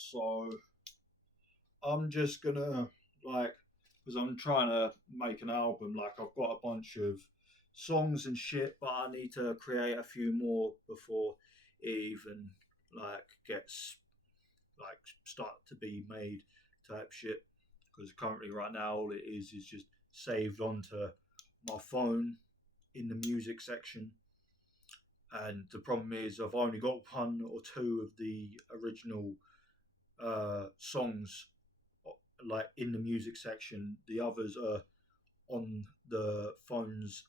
So I'm just gonna like, because I'm trying to make an album. Like I've got a bunch of songs and shit, but I need to create a few more before it even like gets like start to be made type shit. Because currently, right now, all it is just saved onto my phone in the music section. And the problem is, I've only got one or two of the original songs like in the music section. The others are on the phone's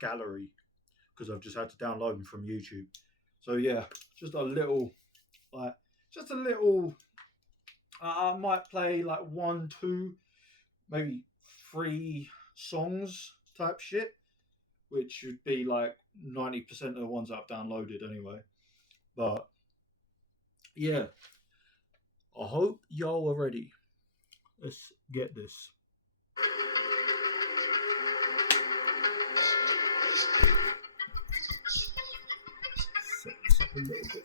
gallery because I've just had to download them from YouTube. So yeah, just a little like just a little. I might play like one, two, maybe three songs type shit, which should be like 90% of the ones I've downloaded anyway. But yeah, I hope y'all are ready. Let's get this. Set this up a little bit.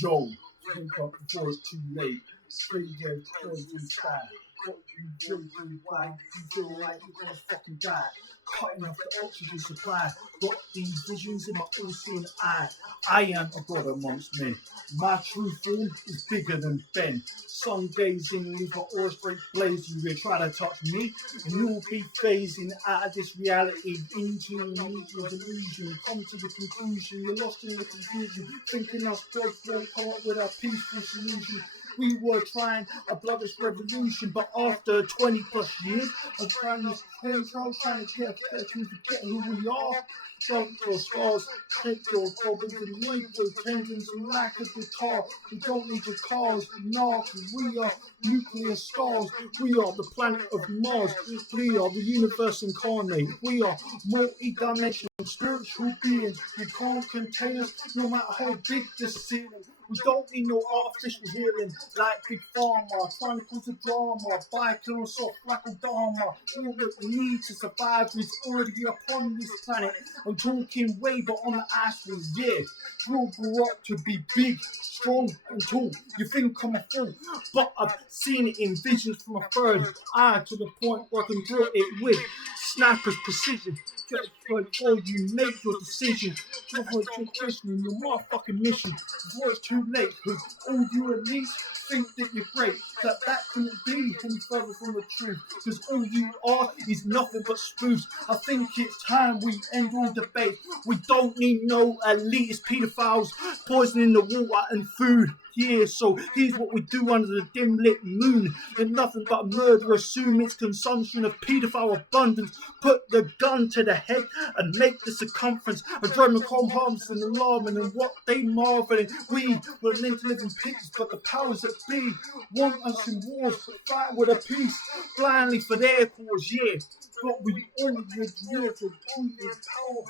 Yo, wake up before it's too late. Straight dead, close and sky. What you drinking? Why you feel like you're gonna fucking die? Cutting off the oxygen supply. Got these visions in my all-seeing eye. I am a god amongst men. My true form is bigger than Ben. Sun gazing with my aura straight blaze. You will try to touch me, and you'll be phasing out of this reality into an illusion. Come to the conclusion, you're lost in the confusion, thinking us gods won't come up with a peaceful solution. We were trying a bloodless revolution, but after 20 plus years of trying this control, trying to get to forget who we are. Don't your scars, take your problems and leave with tendons and lack of guitar. We don't need your cars, nah, we are nuclear stars. We are the planet of Mars. We are the universe incarnate. We are multi-dimensional spiritual beings. You can't contain us no matter how big the ceiling. We don't need no artificial healing like Big Pharma, trying to cause a drama, biking on soft like Obama. All that we need to survive is already upon this planet. I'm talking way, but on the astral, yeah. We all grew up to be big, strong, and tall. You think I'm a fool, but I've seen it in visions from a third eye to the point where I can draw it with sniper's precision. Just before you make your decision, just for your question in your motherfucking mission. Before it's too late, because all you at least think that you're great, that couldn't be any further from the truth, because all you are is nothing but spoofs. I think it's time we end all debate. We don't need no elitist pedophiles poisoning the water and food. Yeah, so here's what we do under the dim lit moon. And nothing but murder, assume its consumption of paedophile abundance. Put the gun to the head and make the circumference. Adrenochrome harms and alarming and what they marveling. We were meant to live in peace, but the powers that be want us in wars, fight with a peace, blindly for their cause, yeah. But we all would live with power.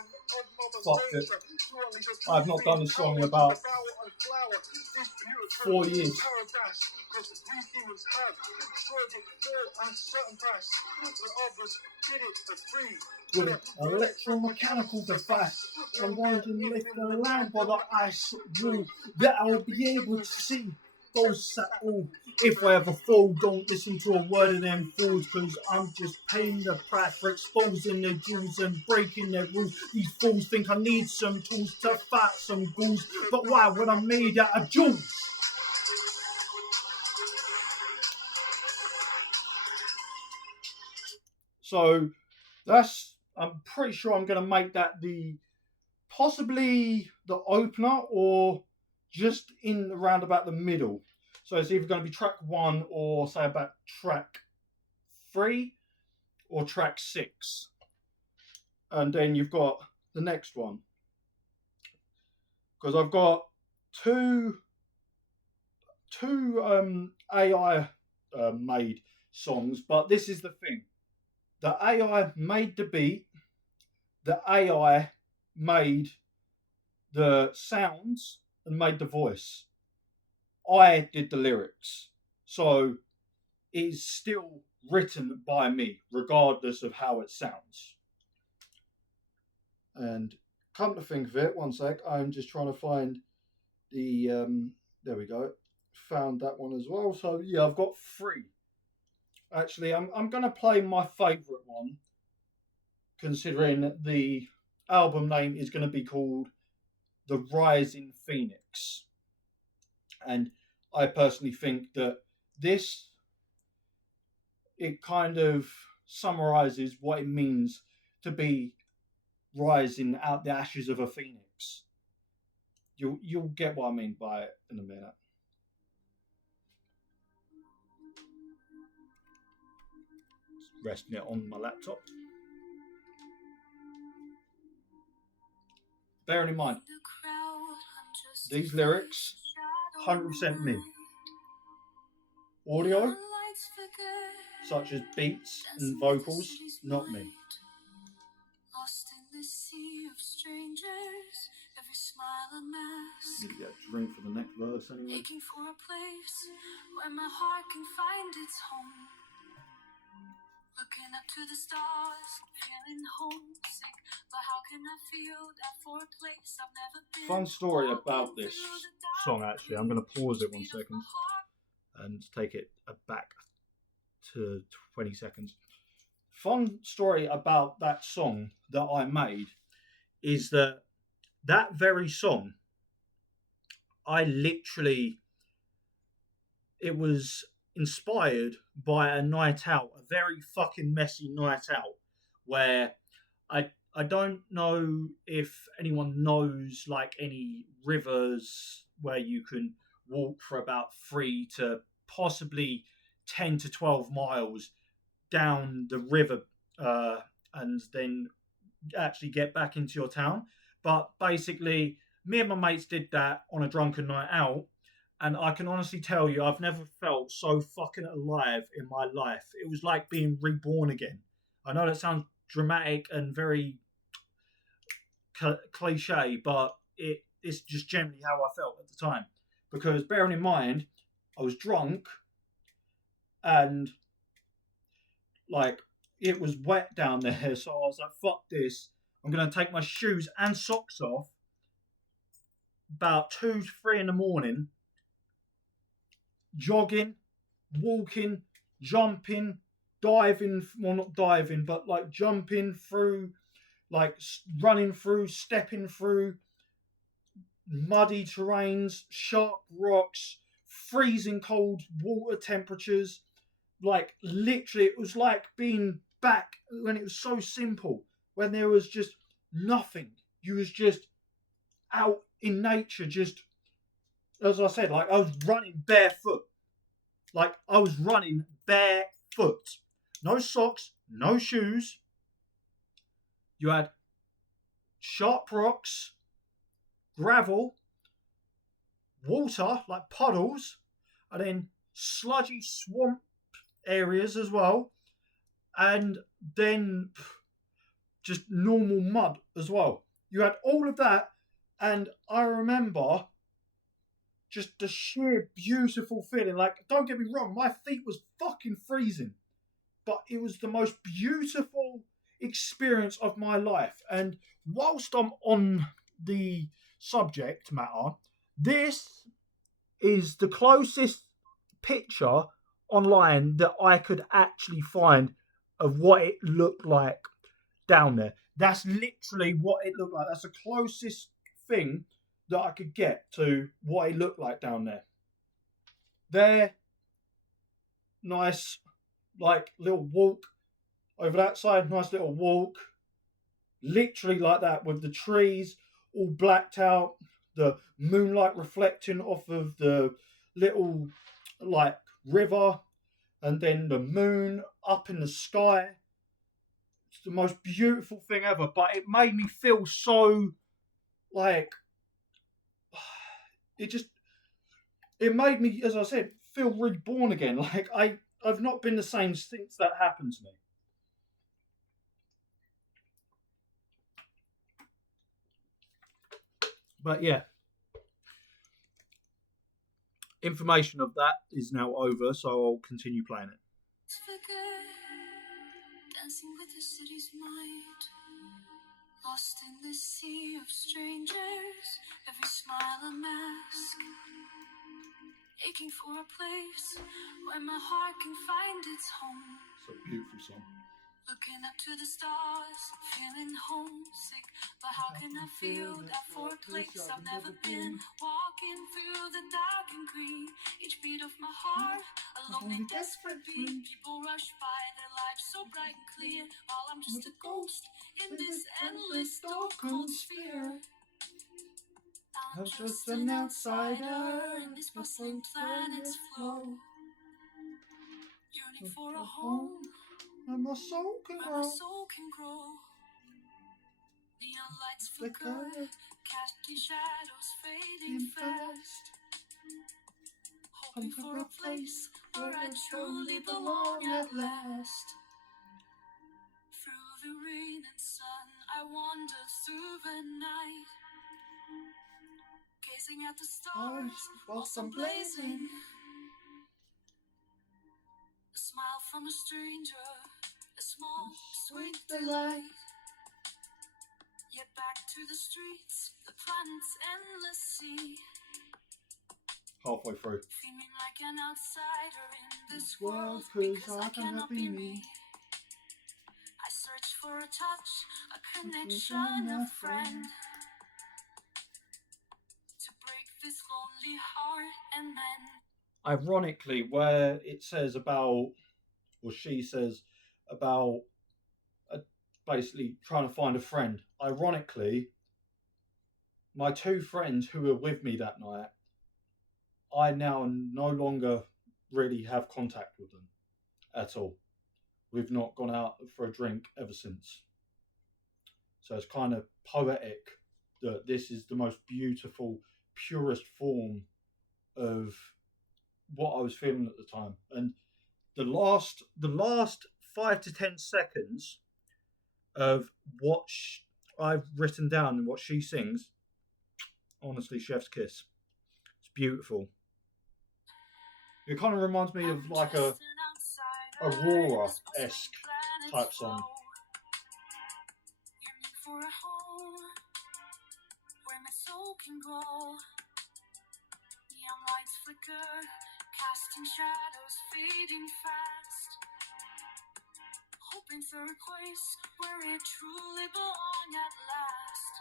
Fuck it. I've not done this song in about 4 years. With an electromechanical device, I'm going to lift the land by the ice wall that I'll be able to see. Those at all. If I ever fall, don't listen to a word of them fools, cause I'm just paying the price for exposing their jewels and breaking their rules. These fools think I need some tools to fight some ghouls, but why would I made out of jewels? So that's, I'm pretty sure I'm going to make that possibly the opener or just in around about the middle. So it's either going to be track 1 or say about track 3 or track 6. And then you've got the next one. Because I've got two AI made songs, but this is the thing. The AI made the beat, the AI made the sounds and made the voice. I did the lyrics. So it's still written by me, regardless of how it sounds. And come to think of it, one sec, I'm just trying to find the there we go. Found that one as well. So yeah, I've got three. Actually, I'm gonna play my favourite one, considering the album name is gonna be called The Rising Phoenix. And I personally think that this it kind of summarizes what it means to be rising out the ashes of a phoenix. You'll get what I mean by it in a minute. Resting it on my laptop. Bearing in mind, these lyrics, 100% me. Audio, such as beats and vocals, not me. Lost in the sea of strangers, every smile a mask. Need to get a drink for the next verse anyway. Aching for a place where my heart can find its home. Looking up to the stars, feeling homesick, but how can I feel that for a place I've never been? Fun story about this song, actually. I'm going to pause it 1 second and take it back to 20 seconds. Fun story about that song that I made is that very song, it was inspired by a night out, a very fucking messy night out, where I don't know if anyone knows like any rivers where you can walk for about 3 to possibly 10 to 12 miles down the river and then actually get back into your town. But basically, me and my mates did that on a drunken night out, and I can honestly tell you, I've never felt so fucking alive in my life. It was like being reborn again. I know that sounds dramatic and very cliche, but it's just generally how I felt at the time. Because bearing in mind, I was drunk and like it was wet down there, so I was like, fuck this. I'm going to take my shoes and socks off about 2 to 3 in the morning, jogging, walking, jumping, diving, well, not diving, but like jumping through, like running through, stepping through muddy terrains, sharp rocks, freezing cold water temperatures. Like literally, it was like being back when it was so simple, when there was just nothing. You was just out in nature, just as I said, like I was running barefoot. Like I was running barefoot. No socks, no shoes. You had sharp rocks, gravel, water, like puddles, and then sludgy swamp areas as well, and then just normal mud as well. You had all of that, and I remember just the sheer beautiful feeling. Like, don't get me wrong, my feet was fucking freezing, but it was the most beautiful experience of my life. And whilst I'm on the subject matter, this is the closest picture online that I could actually find of what it looked like down there. That's literally what it looked like. That's the closest thing that I could get to what it looked like down there. There, nice, like little walk over that side, nice little walk, literally like that, with the trees all blacked out, the moonlight reflecting off of the little like river, and then the moon up in the sky. It's the most beautiful thing ever, but it made me feel so like it made me, as I said, feel reborn again. Like I've not been the same since that happened to me. But yeah, information of that is now over, so I'll continue playing it. Dancing with the city's might, Lost in this sea of strangers, every smile a mask. Aching for a place where my heart can find its home. It's a beautiful song. Looking up to the stars, feeling homesick. But how can I feel that for a place I've never been? Walking through the dark and green, each beat of my heart, a lonely, desperate beat. People rush by, their lives so bright and clear, while I'm just a ghost in this endless dark cold sphere. I'm just an outsider in this bustling planet's flow, yearning for a home where my soul can where my soul can grow. Neon lights flicker, casting shadows fading fast. Hoping for a place where I truly belong at last. Through the rain and sun, I wander through the night, gazing at the stars while some blazing. A smile from a stranger, a small sweet delight. Yet back to the streets, the planet's endless sea. Halfway through. Feeling like an outsider in this world, because I cannot be me. I search for a touch, a connection, a friend, to break this lonely heart and mend. Ironically, where it says about, or she says about basically trying to find a friend, ironically, my two friends who were with me that night, I now no longer really have contact with them at all. We've not gone out for a drink ever since. So it's kind of poetic that this is the most beautiful, purest form of what I was feeling at the time. And the last 5 to 10 seconds of what I've written down and what she sings, honestly, chef's kiss. It's beautiful. It kind of reminds me of like a Aurora-esque type song. Yearning for a home where my soul can grow. Neon lights flicker, casting shadows fading fast. Hoping for a place where it truly belong at last.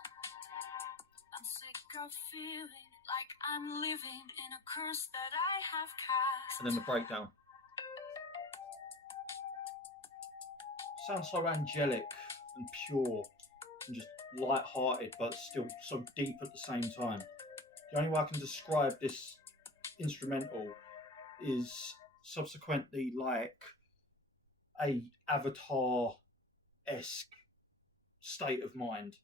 I'm sick of feeling like I'm living in a curse that I have cast. And then the breakdown. Sounds so angelic and pure and just light-hearted, but still so deep at the same time. The only way I can describe this instrumental is subsequently like a Avatar-esque state of mind.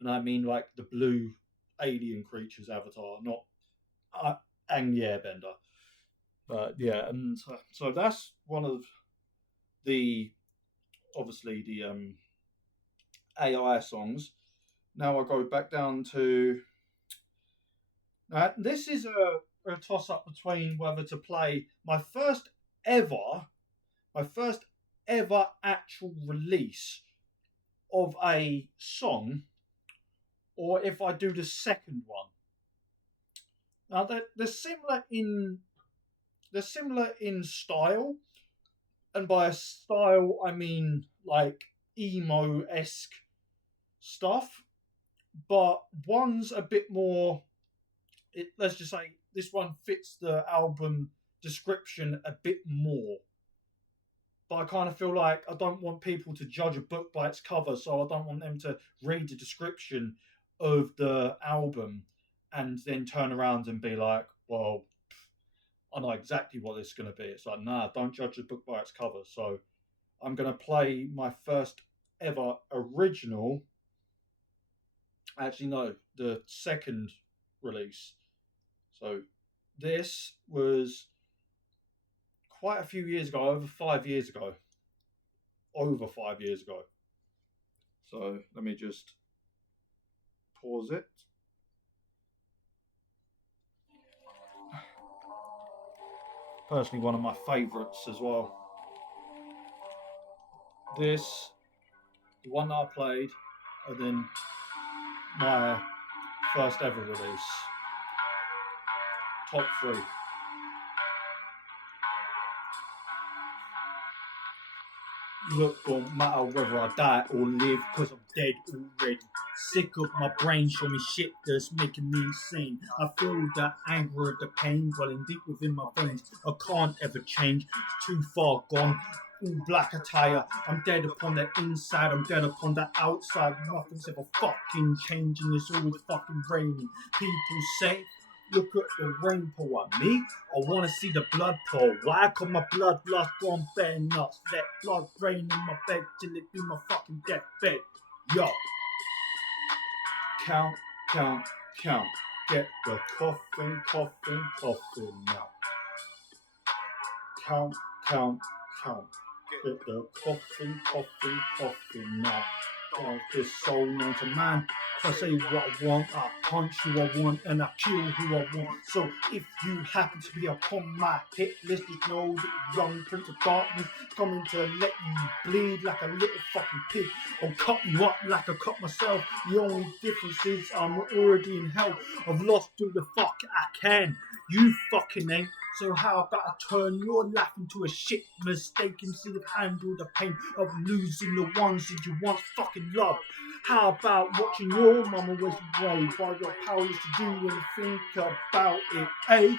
And I mean like the blue alien creatures Avatar, not Aang the Airbender. But yeah, and so that's one of the, obviously the AI songs. Now I go back down to, this is a toss up between whether to play my first ever actual release of a song, or if I do the second one. Now they're similar in style, and by style I mean like emo-esque stuff, but one's a bit more, let's just say this one fits the album description a bit more. But I kind of feel like I don't want people to judge a book by its cover, so I don't want them to read the description of the album and then turn around and be like, well, I know exactly what it's going to be. It's like, nah, don't judge the book by its cover. So I'm going to play my first ever original, actually no, the second release. So this was quite a few years ago, over 5 years ago. So let me just pause it. Personally, one of my favourites as well. This, the one that I played, and then my first ever release. Top 3. Look, don't matter whether I die or live, cause I'm dead already. Sick of my brain, show me shit that's making me insane. I feel the anger of the pain welling deep within my veins. I can't ever change, too far gone. All black attire, I'm dead upon the inside, I'm dead upon the outside. Nothing's ever fucking changing, it's always fucking raining. People say, look at the rain pour at me. I wanna see the blood pour. Why? Cause my blood lost gone bare nuts. Let blood rain in my bed till it be my fucking deathbed. Yo. Count, count, count. Get the coffin, coffin, coffin now. Count, count, count. Get the coffin, coffin, coffin now. Oh, this soul known to man. I say what I want, I punch who I want, and I kill who I want. So if you happen to be upon my hit list, just know that young Prince of Darkness coming to let you bleed like a little fucking pig, or cut you up like I cut myself. The only difference is I'm already in hell. I've lost all the fuck I can. You fucking ain't. So how about I turn your life into a shit mistake instead of handle the pain of losing the ones that you once fucking loved? How about watching your mama waste away while you're powerless to do anything about it, eh?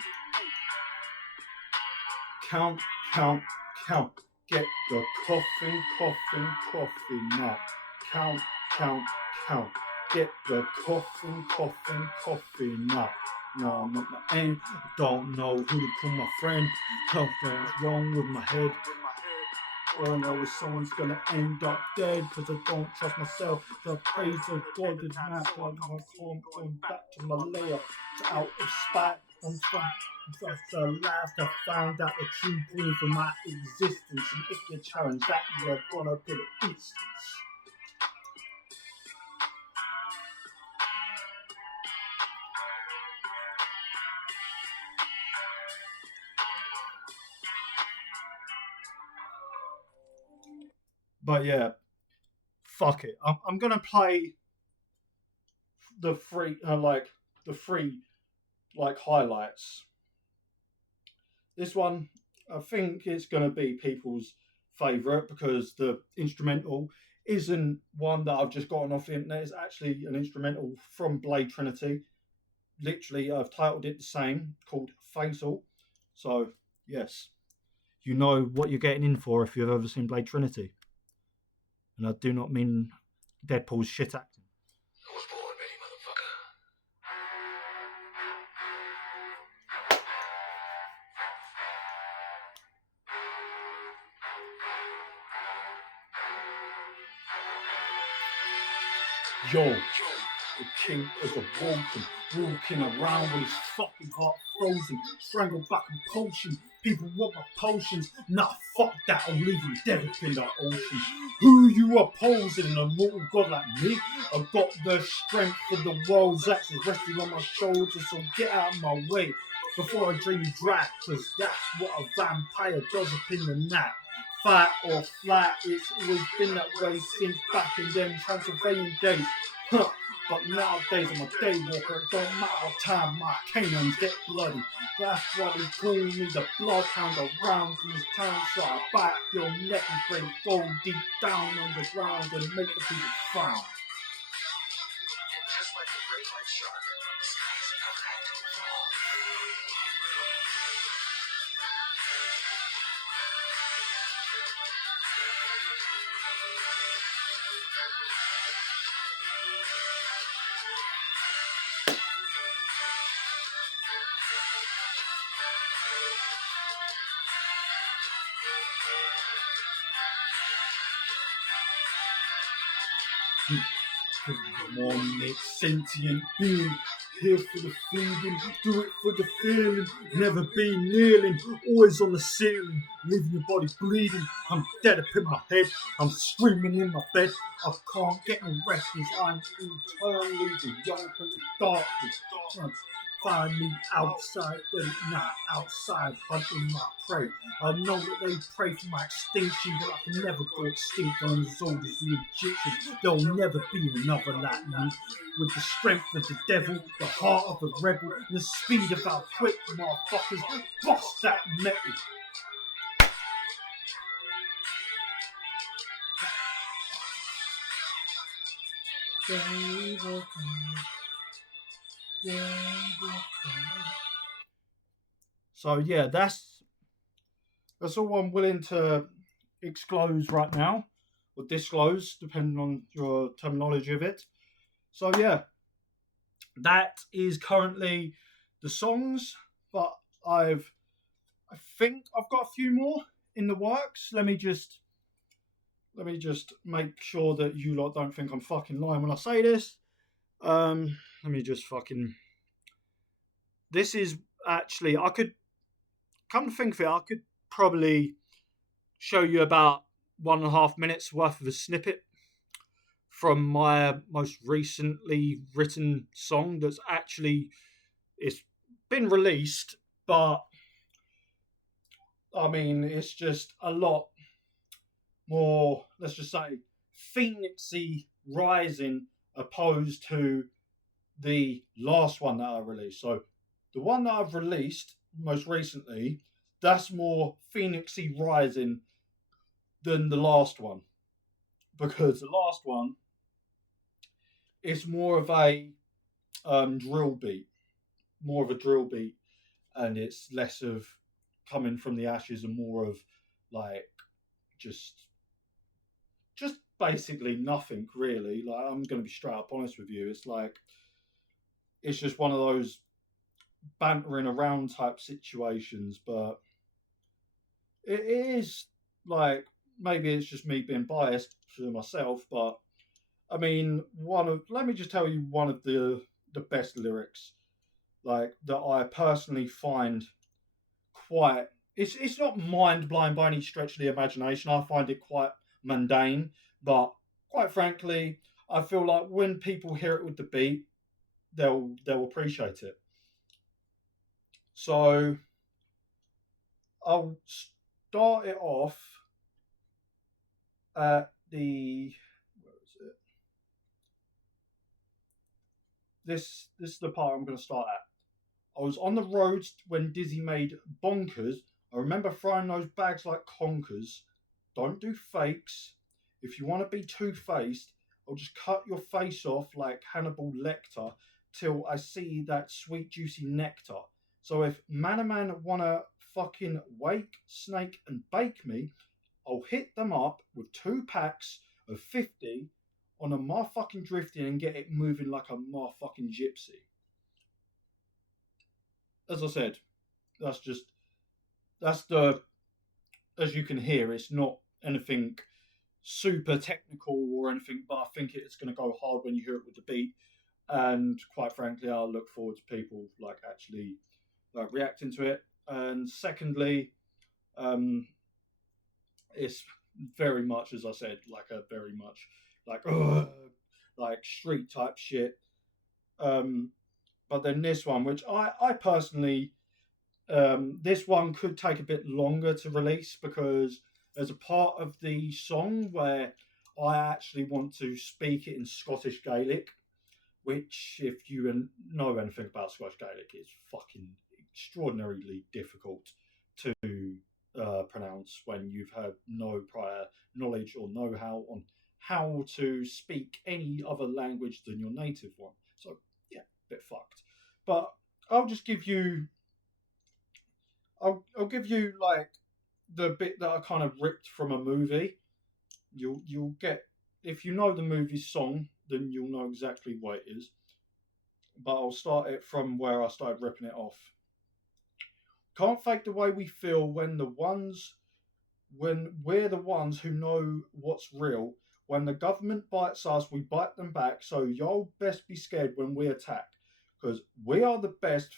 Count, count, count. Get the coffin, coffin, coffin now. Count, count, count. Get the coffin, coffin, coffin now. No, I'm not my aim. I don't know who to call my friend. Something's wrong with my head. All I know is someone's gonna end up dead, cause I don't trust myself. The praise of God is mad, but I can't go back to my layer. Out of spite, I'm just the last I found out the true grief of my existence. And if you challenge that, you're gonna be the instance. But yeah, fuck it. I'm gonna play the three highlights. This one, I think it's gonna be people's favourite because the instrumental isn't one that I've just gotten off the internet. It's actually an instrumental from Blade Trinity. Literally, I've titled it the same, called Fatal. So yes, you know what you're getting in for if you've ever seen Blade Trinity. And I do not mean Deadpool's shit acting. I was born ready, motherfucker. Yo, the king of the walking around with his fucking heart frozen, strangled back in potion. People want my potions, nah, fuck that, I'll leave you dead in the ocean. Who you opposing, an immortal god like me? I've got the strength of the world's axis resting on my shoulders, so get out of my way before I drain you dry, cause that's what a vampire does up in the night. Fight or flight, it's always been that way since back in them Transylvanian days. Huh. But nowadays I'm a day walker, it don't matter what time my canines get bloody. That's why they call me the bloodhound around in this town, so I bite your neck and bring gold deep down on the ground and make the people frown. And just like a great white shark, the skies never had to fall. One next sentient being, here for the feeding, do it for the feeling, never be kneeling, always on the ceiling, leaving your body bleeding. I'm dead up in my head, I'm screaming in my bed, I can't get no rest, cause I'm eternally the young Prince of Darkness. find me outside, then not outside hunting my prey. I know that they pray for my extinction, but I can never go extinct on as old as the Egyptians. There'll never be another like me. With the strength of the devil, the heart of a rebel, and the speed of how quick motherfuckers bust that metal. So yeah, that's all I'm willing to disclose right now, or disclose, depending on your terminology of it. So yeah, that is currently the songs, but I think I've got a few more in the works. Let me just make sure that you lot don't think I'm fucking lying when I say this. Let me just fucking. This is actually, I could come to think of it, I could probably show you about 1.5 minutes worth of a snippet from my most recently written song that's actually, it's been released, but I mean, it's just a lot more, let's just say, phoenixy rising opposed to the last one that I released. So the one that I've released most recently, that's more phoenixy rising than the last one, because the last one is more of a drill beat, and it's less of coming from the ashes and more of like just basically nothing really. Like, I'm going to be straight up honest with you. It's like, it's just one of those bantering around type situations, but it is like, maybe it's just me being biased to myself, but I mean, let me just tell you one of the best lyrics, like, that I personally find quite, it's not mind blowing by any stretch of the imagination. I find it quite mundane, but quite frankly, I feel like when people hear it with the beat, they'll appreciate it. So I'll start it off at the, where is it? This is the part I'm going to start at. I was on the roads when Dizzy made bonkers. I remember throwing those bags like conkers. Don't do fakes. If you want to be two-faced, I'll just cut your face off like Hannibal Lecter till I see that sweet juicy nectar. So if Man wanna fucking wake, snake and bake me, I'll hit them up with 2 packs of 50 on a motherfucking drifting and get it moving like a motherfucking gypsy. As I said, that's as you can hear, it's not anything super technical or anything, but I think it's going to go hard when you hear it with the beat. And quite frankly, I'll look forward to people like actually like reacting to it. And secondly, it's very much, as I said, like a very much like street type shit. But then this one, which I personally, this one could take a bit longer to release because there's a part of the song where I actually want to speak it in Scottish Gaelic, which, if you know anything about Scottish Gaelic, is fucking extraordinarily difficult to pronounce when you've had no prior knowledge or know-how on how to speak any other language than your native one. So, yeah, a bit fucked. But I'll just give you... I'll give you, like, the bit that I kind of ripped from a movie. You'll get... If you know the movie's song, then you'll know exactly what it is. But I'll start it from where I started ripping it off. Can't fake the way we feel when we're the ones who know what's real. When the government bites us, we bite them back. So y'all best be scared when we attack, because we are the best.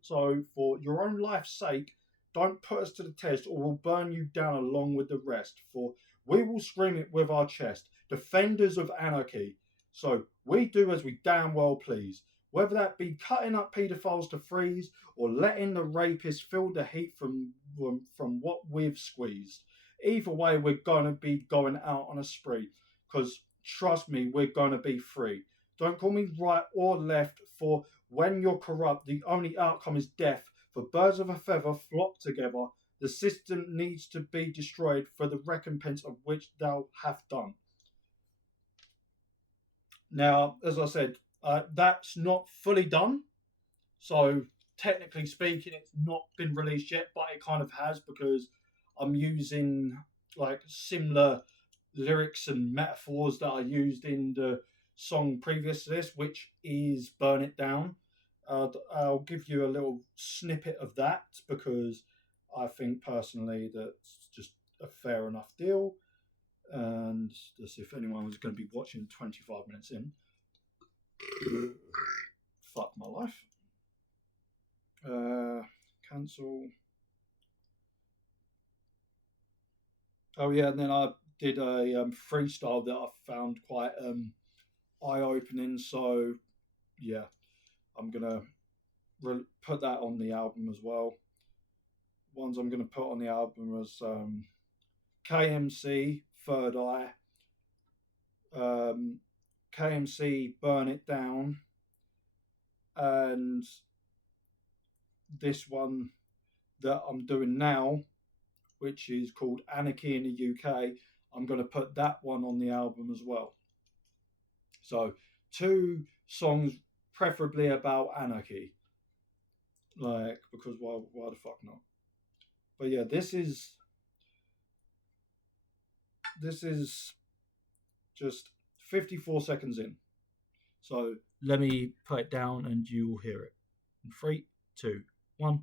So for your own life's sake, don't put us to the test, or we'll burn you down along with the rest. For we will scream it with our chest, defenders of anarchy. So we do as we damn well please. whether that be cutting up paedophiles to freeze or letting the rapist feel the heat from what we've squeezed. Either way, we're going to be going out on a spree, because trust me, we're going to be free. Don't call me right or left, for when you're corrupt, the only outcome is death. For birds of a feather flock together. The system needs to be destroyed for the recompense of which thou hast done. Now, as I said, that's not fully done. So, technically speaking, it's not been released yet, but it kind of has, because I'm using like similar lyrics and metaphors that I used in the song previous to this, which is Burn It Down. I'll give you a little snippet of that, because I think personally that's just a fair enough deal. And just if anyone was going to be watching 25 minutes in, fuck my life. Cancel. Oh yeah, and then I did a freestyle that I found quite eye-opening. So yeah, I'm gonna put that on the album as well. Ones I'm gonna put on the album was KMC Third Eye, KMC Burn It Down, and this one that I'm doing now, which is called Anarchy in the UK. I'm going to put that one on the album as well. So 2 songs preferably about anarchy, like, because why the fuck not? But yeah, this is just 54 seconds in. So let me put it down and you will hear it. In 3, 2, 1.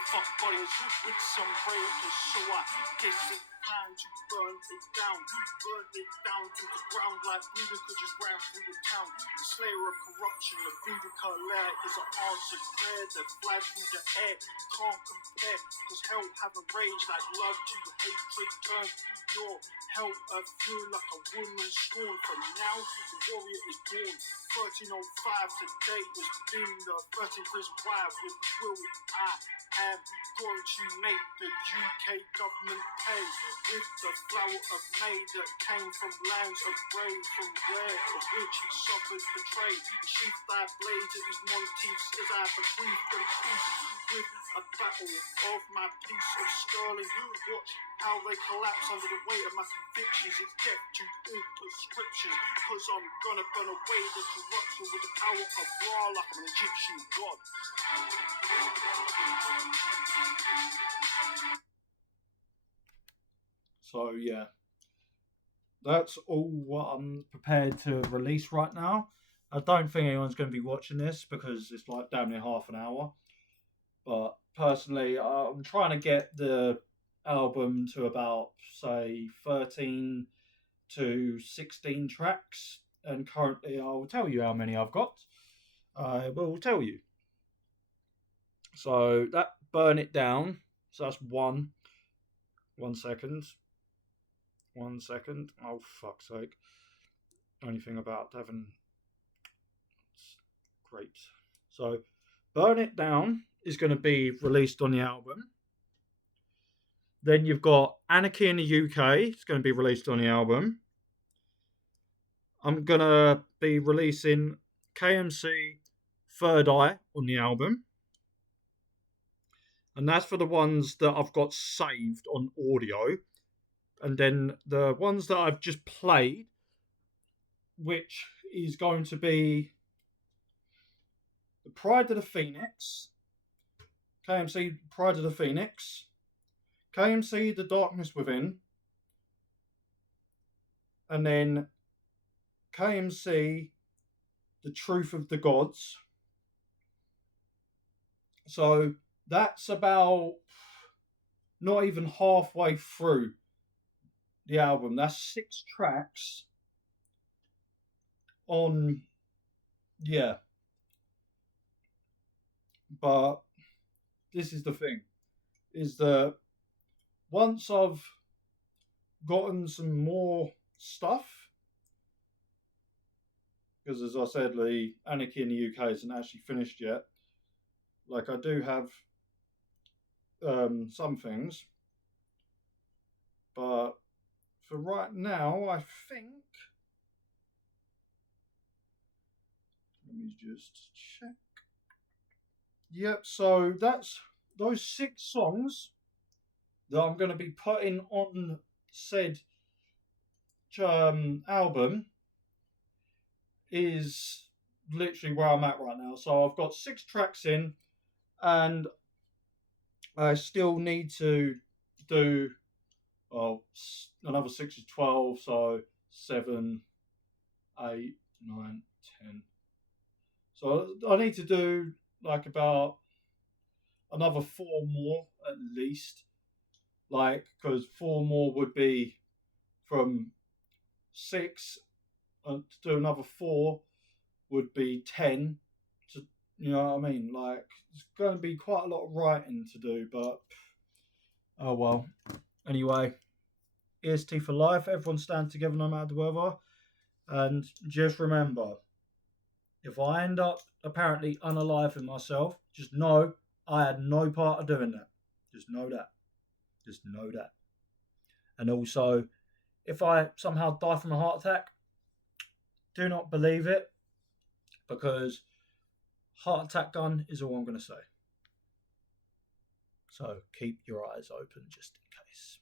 Fuck bodies with some rapists, so I guess it's time to burn it down to the ground like Boudica just ran through the town. The slayer of corruption, the Boudica lair is an answered prayer that flies through the air. You can't compare, cause hell have a rage like love to hatred turns your hell a fuel like a woman scorn. From now, the warrior is born. 1305 today has been the 13th reason why with will I am going to make the UK government pay with the flower of May that came from lands of brave, from where of which he suffered betray. Sheath thy blades at his motifs as I bequeath them peace with a battle of my piece of sterling. Watch how they collapse under the weight of my convictions. It's kept to all prescriptions, cause I'm gonna burn away the corruption with the power of Ra like I'm an Egyptian god. So yeah, that's all what I'm prepared to release right now. I don't think anyone's going to be watching this because it's like damn near half an hour. But personally, I'm trying to get the album to about, say, 13 to 16 tracks. And currently, I'll tell you how many I've got. I will tell you. So that Burn It Down. So that's 1 second. 1 second. Oh, fuck's sake. Only thing about having... Great. So, Burn It Down is going to be released on the album. Then you've got Anarchy in the UK. It's going to be released on the album. I'm going to be releasing KMC Third Eye on the album. And that's for the ones that I've got saved on audio. And then the ones that I've just played, which is going to be the Pride of the Phoenix, KMC Pride of the Phoenix, KMC The Darkness Within, and then KMC The Truth of the Gods. So that's about not even halfway through the album. That's 6 tracks on, yeah. But this is the thing, is that once I've gotten some more stuff, because as I said, the Anarchy in the UK isn't actually finished yet. Like, I do have some things, but for right now, I think. Let me just check. Yep, so that's those 6 songs that I'm going to be putting on said album is literally where I'm at right now. So I've got 6 tracks in, and I still need to do another 6 is 12, so 7, 8, 9, 10. So I need to do like about another 4 more at least. Like, because 4 more would be from 6, to do another 4 would be 10. To, you know what I mean? Like, it's going to be quite a lot of writing to do, but oh well. Anyway, EST for life. Everyone stand together no matter the weather. And just remember, if I end up apparently unaliving myself, just know I had no part of doing that. Just know that. Just know that. And also, if I somehow die from a heart attack, do not believe it, because heart attack gun is all I'm going to say. So keep your eyes open just in case.